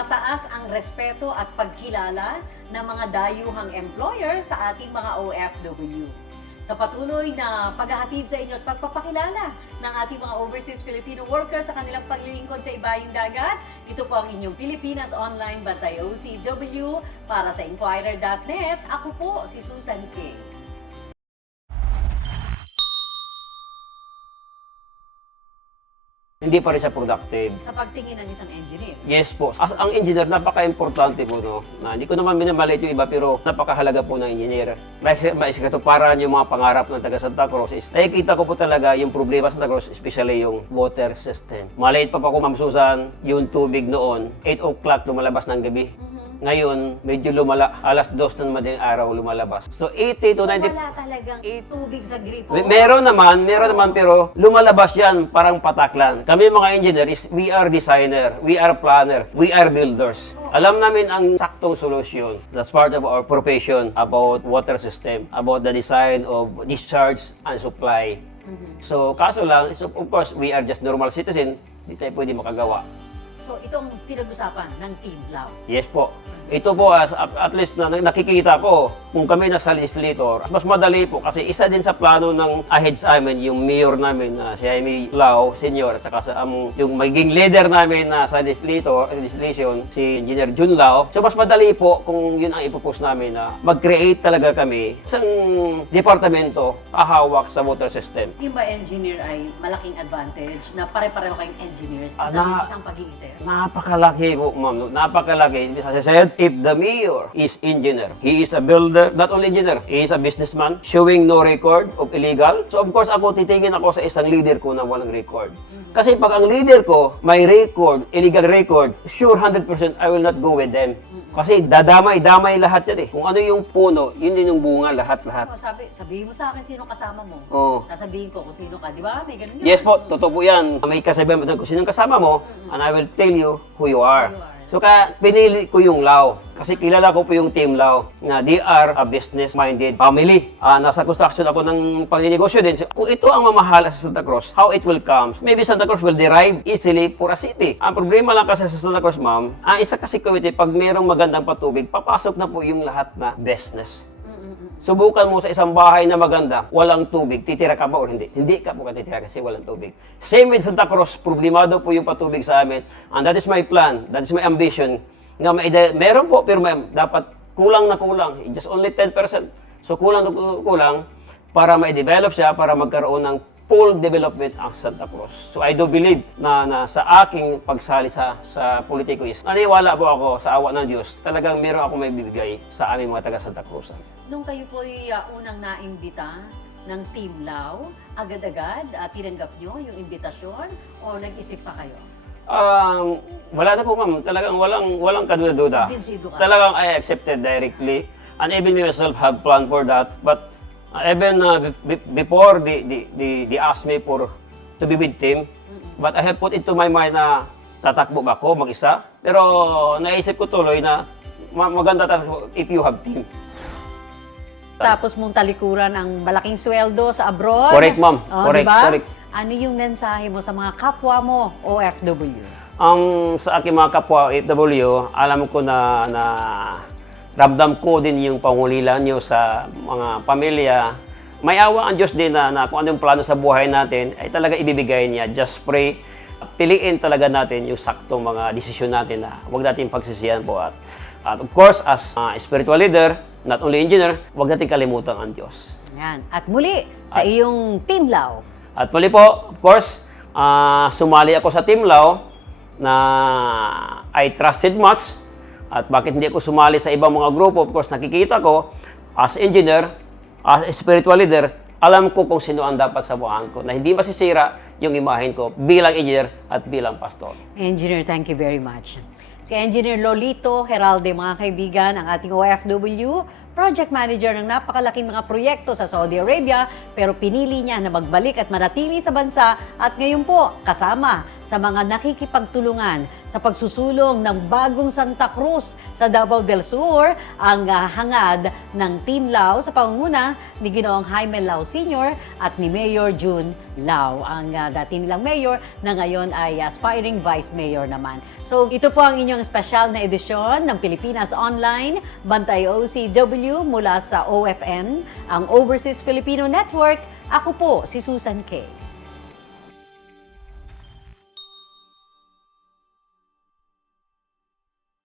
mataas ang respeto at pagkilala ng mga dayuhang employer sa ating mga OFW. Sa patuloy na paghahatid sa inyo at pagpapakilala ng ating mga overseas Filipino workers sa kanilang paglilingkod sa ibayong dagat, ito po ang inyong Pilipinas Online Bantay OCW. Para sa Inquirer.net, ako po si Susan K. Hindi pa rin siya productive. Sa pagtingin ng isang engineer. Yes po. As ang engineer, napaka-importante po, no? Na, hindi ko naman minamalit yung iba, pero napakahalaga po ng engineer. Maisikatuparan yung mga pangarap ng taga Santa Cruz is, nakikita ko po talaga yung problema sa Santa Cruz, especially yung water system. Maliit pa po ako, Ma'am Susan, yung tubig noon, 8 o'clock lumalabas ng gabi. Ngayon, medyo alas 2 ng madaling araw lumalabas. So, 80 to 90... wala talagang tubig sa gripo? Meron naman, pero lumalabas yan parang pataklan. Kami mga engineers, we are designer, we are planner, we are builders. Alam namin ang saktong solusyon. That's part of our profession about water system, about the design of discharge and supply. So, kaso lang, of course, we are just normal citizen, hindi tayo pwede makagawa. So, itong pinag-usapan ng Team Lao. Yes po. Ito po, at least na nakikita ko, kung kami nasa legislator, mas madali po kasi isa din sa plano ng ahead sa amin, yung mayor namin na si Jaime Lao, senior, at saka yung magiging leader namin na sa legislation, si Engineer Jun Lao. So mas madali po kung yun ang ipupos namin na mag-create talaga kami isang departamento ahawak sa water system. Yung ba engineer ay malaking advantage na pare-pareho kayong engineers, isang pag-iisip? Napakalaki po, ma'am. Napakalaki. As I said, if the mayor is engineer, he is a builder, not only engineer, he is a businessman, showing no record of illegal. So of course, ako titingin ako sa isang leader ko na walang record. Kasi pag ang leader ko may record, illegal record, sure 100% I will not go with them. Kasi dadamay lahat yan eh. Kung ano yung puno, yun din yung bunga, lahat-lahat. Sabihin mo sa akin sino kasama mo. Oo. Sasabihin ko kung sino ka, di ba? May ganun Yes po, totoo po yan. May kasabihan mo kung sinong kasama mo, and I will tell you who you are. So kaya pinili ko yung Lao. Kasi kilala ko po yung Team Lao na they are a business-minded family. Nasa construction ako ng pagninegosyo din. So, kung ito ang mamahala sa Santa Cruz, how it will come? Maybe Santa Cruz will derive easily for a city. Ang problema lang kasi sa Santa Cruz, ma'am, ang isa kasi committee, pag mayroong magandang patubig, papasok na po yung lahat na business. Subukan mo sa isang bahay na maganda, walang tubig, titira ka ba o hindi? Hindi ka po titira kasi walang tubig. Same with Santa Cruz, problemado po yung patubig sa amin. And that is my plan, that is my ambition. Nga meron po, pero dapat kulang na kulang. Just only 10%. So kulang na kulang para ma-develop siya, para magkaroon ng full development ang Santa Cruz. So I do believe na sa aking pagsali sa politiko is, naniwala po ako sa awa ng Diyos, talagang meron ako may bibigay sa aming mga taga Santa Cruz. Nung kayo po'y unang naimbita ng Team Lao, agad-agad tinanggap nyo yung imbitasyon o nag-isip pa kayo? Wala na po, ma'am. Talagang walang kaduda-duda. Talagang I accepted directly. And even me myself have planned for that. But even before they asked me to be with team, but I have put into my mind na tatakbo ba ako mag-isa. Pero naisip ko tuloy na maganda tatakbo if you have team. Tapos mong talikuran ang malaking sweldo sa abroad. Correct, ma'am. Correct, diba? correct. Ano yung mensahe mo sa mga kapwa mo, OFW? Sa aking mga kapwa OFW, alam ko na ramdam ko din yung pangulila nyo sa mga pamilya. May awa ang Diyos din na kung ano yung plano sa buhay natin, ay talaga ibibigay niya. Just pray. Piliin talaga natin yung saktong mga desisyon natin na huwag natin pagsisiyan po. At of course, as spiritual leader, not only engineer, huwag natin kalimutan ang Diyos. Yan. At muli, sa iyong Team Lao. At muli po, of course, sumali ako sa Team Lao na I trusted much. At bakit hindi ako sumali sa ibang mga grupo? Of course, nakikita ko, as engineer, as spiritual leader, alam ko kung sino ang dapat sabuhan ko na hindi masisira yung imahen ko bilang engineer at bilang pastor. Engineer, thank you very much. Si Engineer Lolito Heralde, mga kaibigan, ang ating OFW, project manager ng napakalaking mga proyekto sa Saudi Arabia, pero pinili niya na magbalik at manatili sa bansa at ngayon po kasama sa mga nakikipagtulungan sa pagsusulong ng bagong Santa Cruz sa Davao del Sur, ang hangad ng Team Lao sa pangunguna ni Ginoong Jaime Lao Sr. at ni Mayor June Lao, ang dati nilang mayor na ngayon ay aspiring vice mayor naman. So ito po ang inyong special na edisyon ng Pilipinas Online, Bantay OCW mula sa OFN, ang Overseas Filipino Network. Ako po si Susan K.